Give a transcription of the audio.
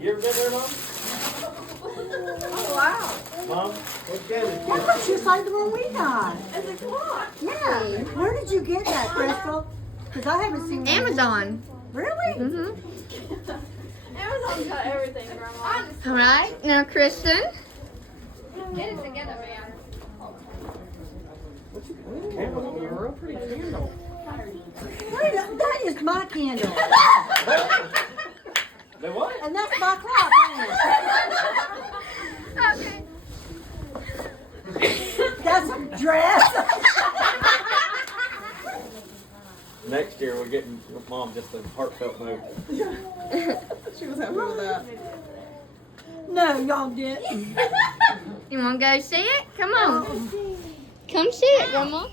You ever been there, Mom? Oh, wow. Mom, what camera? That looks just like the one we got. It's a clock. Yeah. Where did you get that, Crystal? Because I haven't seen one. Amazon. Really? Amazon's got everything, Grandma. All right, now Kristen. Get it together, man. Candle's gonna be a real pretty candle. Wait, that is my candle. Then what? And that's my clock, ain't it? That's a dress. Next year we're getting Mom just a heartfelt note. She was happy with that. No, y'all didn't. You want to go see it? Come on. Come see it, Grandma.